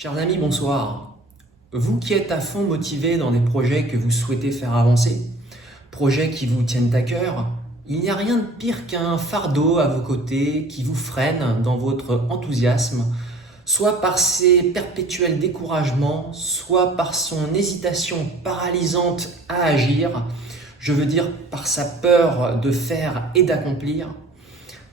Chers amis, bonsoir. Vous qui êtes à fond motivé dans des projets que vous souhaitez faire avancer, projets qui vous tiennent à cœur, il n'y a rien de pire qu'un fardeau à vos côtés qui vous freine dans votre enthousiasme, soit par ses perpétuels découragements, soit par son hésitation paralysante à agir, je veux dire par sa peur de faire et d'accomplir.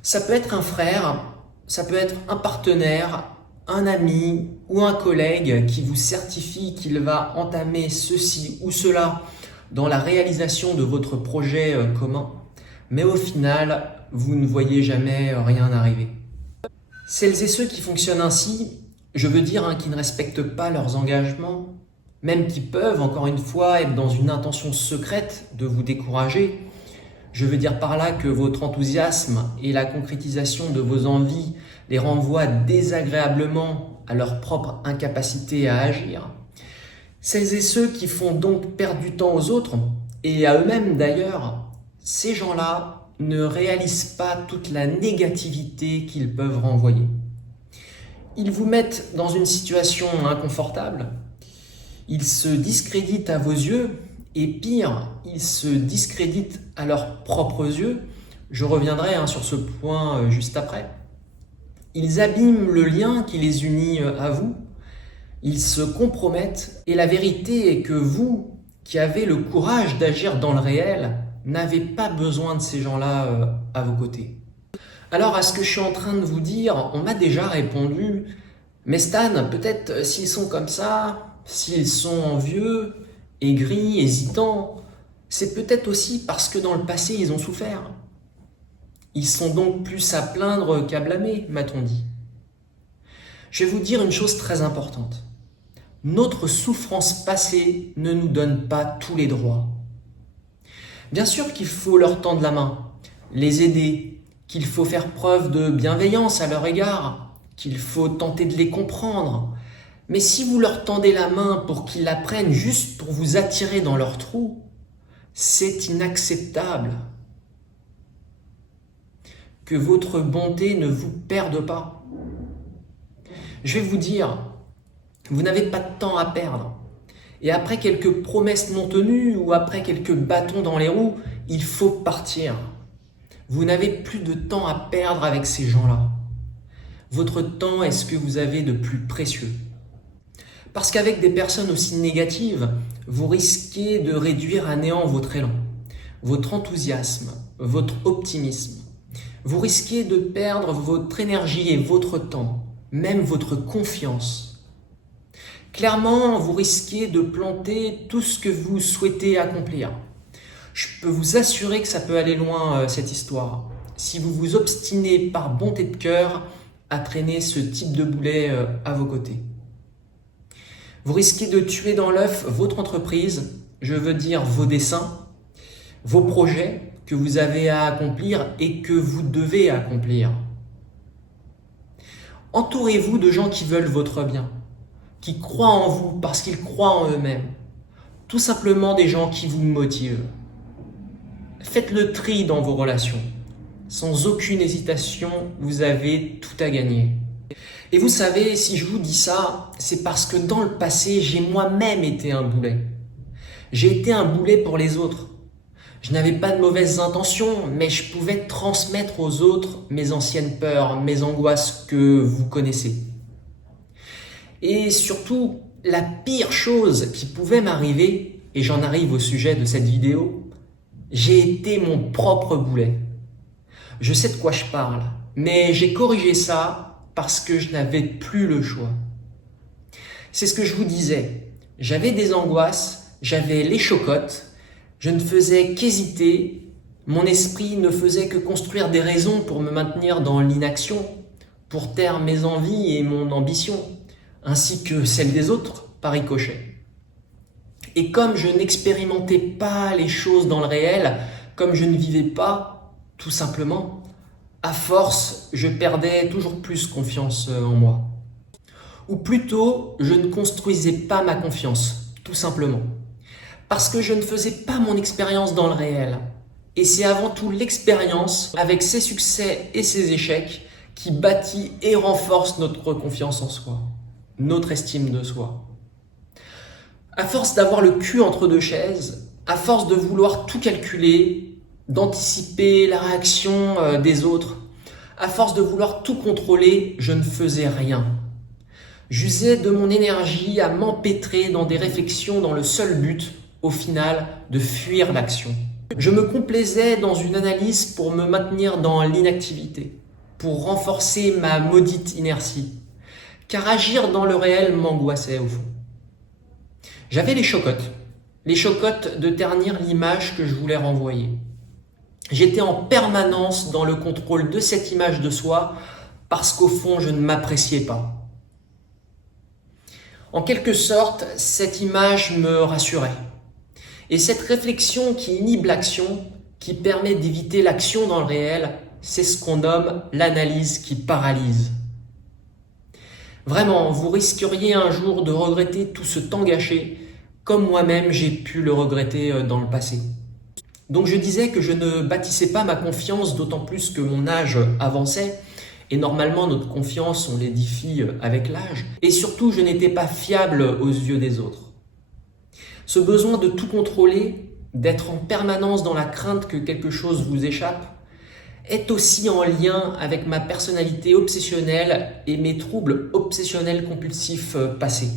Ça peut être un frère, ça peut être un partenaire, un ami ou un collègue qui vous certifie qu'il va entamer ceci ou cela dans la réalisation de votre projet commun, mais au final, vous ne voyez jamais rien arriver. Celles et ceux qui fonctionnent ainsi, je veux dire qui ne respectent pas leurs engagements, même qui peuvent, encore une fois, être dans une intention secrète de vous décourager. Je veux dire par là que votre enthousiasme et la concrétisation de vos envies les renvoient désagréablement à leur propre incapacité à agir. Celles et ceux qui font donc perdre du temps aux autres, et à eux-mêmes d'ailleurs, ces gens-là ne réalisent pas toute la négativité qu'ils peuvent renvoyer. Ils vous mettent dans une situation inconfortable, ils se discréditent à vos yeux, et pire, ils se discréditent à leurs propres yeux. Je reviendrai sur ce point juste après. Ils abîment le lien qui les unit à vous. Ils se compromettent. Et la vérité est que vous, qui avez le courage d'agir dans le réel, n'avez pas besoin de ces gens-là à vos côtés. Alors, à ce que je suis en train de vous dire, on m'a déjà répondu « Mais Stan, peut-être s'ils sont comme ça, s'ils sont envieux, aigris, hésitants, c'est peut-être aussi parce que dans le passé, ils ont souffert. Ils sont donc plus à plaindre qu'à blâmer, m'a-t-on dit. Je vais vous dire une chose très importante. Notre souffrance passée ne nous donne pas tous les droits. Bien sûr qu'il faut leur tendre la main, les aider, qu'il faut faire preuve de bienveillance à leur égard, qu'il faut tenter de les comprendre. Mais si vous leur tendez la main pour qu'ils la prennent juste pour vous attirer dans leur trou, c'est inacceptable. Que votre bonté ne vous perde pas. Je vais vous dire, vous n'avez pas de temps à perdre. Et après quelques promesses non tenues ou après quelques bâtons dans les roues, il faut partir. Vous n'avez plus de temps à perdre avec ces gens-là. Votre temps est ce que vous avez de plus précieux. Parce qu'avec des personnes aussi négatives, vous risquez de réduire à néant votre élan, votre enthousiasme, votre optimisme. Vous risquez de perdre votre énergie et votre temps, même votre confiance. Clairement, vous risquez de planter tout ce que vous souhaitez accomplir. Je peux vous assurer que ça peut aller loin, cette histoire, si vous vous obstinez par bonté de cœur à traîner ce type de boulet à vos côtés. Vous risquez de tuer dans l'œuf votre entreprise, je veux dire vos desseins, vos projets que vous avez à accomplir et que vous devez accomplir. Entourez-vous de gens qui veulent votre bien, qui croient en vous parce qu'ils croient en eux-mêmes. Tout simplement des gens qui vous motivent. Faites le tri dans vos relations. Sans aucune hésitation, vous avez tout à gagner. Et vous savez, si je vous dis ça, c'est parce que dans le passé, j'ai moi-même été un boulet. J'ai été un boulet pour les autres. Je n'avais pas de mauvaises intentions, mais je pouvais transmettre aux autres mes anciennes peurs, mes angoisses que vous connaissez. Et surtout, la pire chose qui pouvait m'arriver, et j'en arrive au sujet de cette vidéo, j'ai été mon propre boulet. Je sais de quoi je parle, mais j'ai corrigé ça parce que je n'avais plus le choix. C'est ce que je vous disais. J'avais des angoisses, j'avais les chocottes, je ne faisais qu'hésiter, mon esprit ne faisait que construire des raisons pour me maintenir dans l'inaction, pour taire mes envies et mon ambition, ainsi que celles des autres par ricochet. Et comme je n'expérimentais pas les choses dans le réel, comme je ne vivais pas, tout simplement, à force, je perdais toujours plus confiance en moi. Ou plutôt, je ne construisais pas ma confiance, tout simplement. Parce que je ne faisais pas mon expérience dans le réel. Et c'est avant tout l'expérience, avec ses succès et ses échecs, qui bâtit et renforce notre confiance en soi. notre estime de soi. À force d'avoir le cul entre deux chaises, à force de vouloir tout calculer, d'anticiper la réaction des autres, à force de vouloir tout contrôler, je ne faisais rien. J'usais de mon énergie à m'empêtrer dans des réflexions dans le seul but, au final, de fuir l'action. Je me complaisais dans une analyse pour me maintenir dans l'inactivité, pour renforcer ma maudite inertie, car agir dans le réel m'angoissait au fond. J'avais les chocottes de ternir l'image que je voulais renvoyer. J'étais en permanence dans le contrôle de cette image de soi parce qu'au fond, je ne m'appréciais pas. En quelque sorte, cette image me rassurait. Et cette réflexion qui inhibe l'action, qui permet d'éviter l'action dans le réel, c'est ce qu'on nomme l'analyse qui paralyse. Vraiment, vous risqueriez un jour de regretter tout ce temps gâché, comme moi-même j'ai pu le regretter dans le passé. Donc je disais que je ne bâtissais pas ma confiance, d'autant plus que mon âge avançait, et normalement notre confiance on l'édifie avec l'âge, et surtout je n'étais pas fiable aux yeux des autres. Ce besoin de tout contrôler, d'être en permanence dans la crainte que quelque chose vous échappe, est aussi en lien avec ma personnalité obsessionnelle et mes troubles obsessionnels compulsifs passés.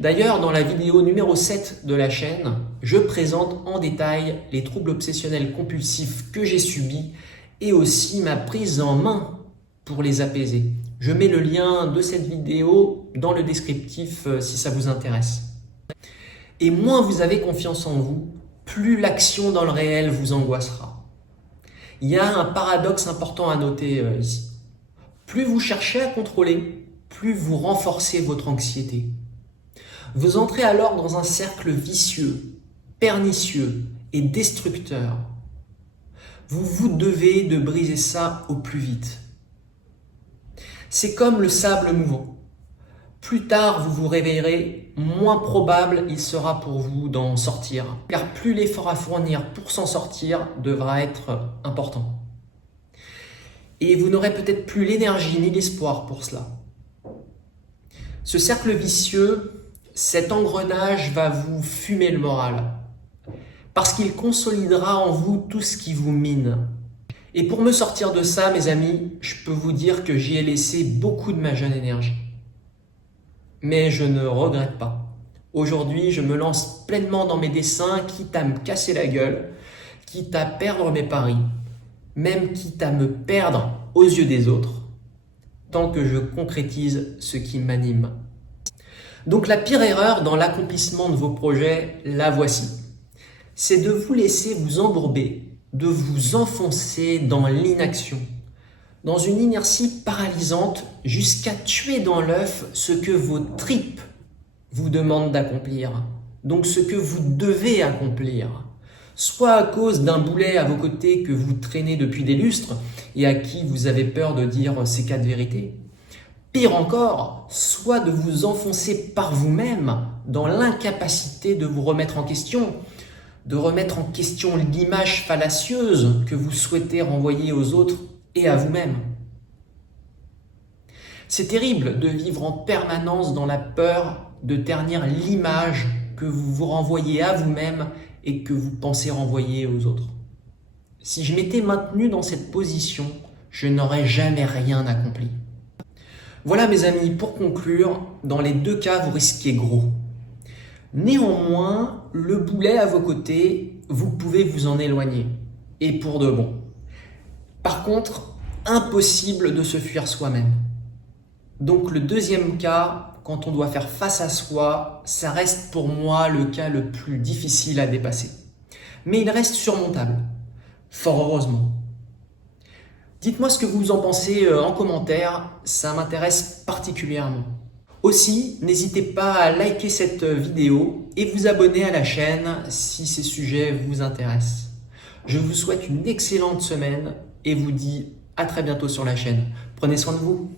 D'ailleurs, dans la vidéo numéro 7 de la chaîne, je présente en détail les troubles obsessionnels compulsifs que j'ai subis et aussi ma prise en main pour les apaiser. Je mets le lien de cette vidéo dans le descriptif si ça vous intéresse. Et moins vous avez confiance en vous, plus l'action dans le réel vous angoissera. Il y a un paradoxe important à noter ici. Plus vous cherchez à contrôler, plus vous renforcez votre anxiété. Vous entrez alors dans un cercle vicieux, pernicieux et destructeur. Vous devez de briser ça au plus vite. C'est comme le sable mouvant. Plus tard vous vous réveillerez, moins probable il sera pour vous d'en sortir, car plus l'effort à fournir pour s'en sortir devra être important. Et vous n'aurez peut-être plus l'énergie ni l'espoir pour cela. Ce cercle vicieux, cet engrenage va vous fumer le moral, parce qu'il consolidera en vous tout ce qui vous mine. Et pour me sortir de ça, mes amis, je peux vous dire que j'y ai laissé beaucoup de ma jeune énergie. Mais je ne regrette pas. Aujourd'hui, je me lance pleinement dans mes dessins, quitte à me casser la gueule, quitte à perdre mes paris, même quitte à me perdre aux yeux des autres, tant que je concrétise ce qui m'anime. Donc la pire erreur dans l'accomplissement de vos projets, la voici. C'est de vous laisser vous embourber, de vous enfoncer dans l'inaction, dans une inertie paralysante jusqu'à tuer dans l'œuf ce que vos tripes vous demandent d'accomplir, donc ce que vous devez accomplir, soit à cause d'un boulet à vos côtés que vous traînez depuis des lustres et à qui vous avez peur de dire ces quatre vérités. Pire encore, soit de vous enfoncer par vous-même dans l'incapacité de vous remettre en question, de remettre en question l'image fallacieuse que vous souhaitez renvoyer aux autres et à vous-même. C'est terrible de vivre en permanence dans la peur de ternir l'image que vous vous renvoyez à vous-même et que vous pensez renvoyer aux autres. Si je m'étais maintenu dans cette position, je n'aurais jamais rien accompli. Voilà mes amis, pour conclure, dans les deux cas, vous risquez gros. Néanmoins, le boulet à vos côtés, vous pouvez vous en éloigner, et pour de bon. Par contre, impossible de se fuir soi-même. Donc le deuxième cas, quand on doit faire face à soi, ça reste pour moi le cas le plus difficile à dépasser. Mais il reste surmontable, fort heureusement. Dites-moi ce que vous en pensez en commentaire, ça m'intéresse particulièrement. Aussi, n'hésitez pas à liker cette vidéo et vous abonner à la chaîne si ces sujets vous intéressent. Je vous souhaite une excellente semaine et vous dis à très bientôt sur la chaîne. Prenez soin de vous.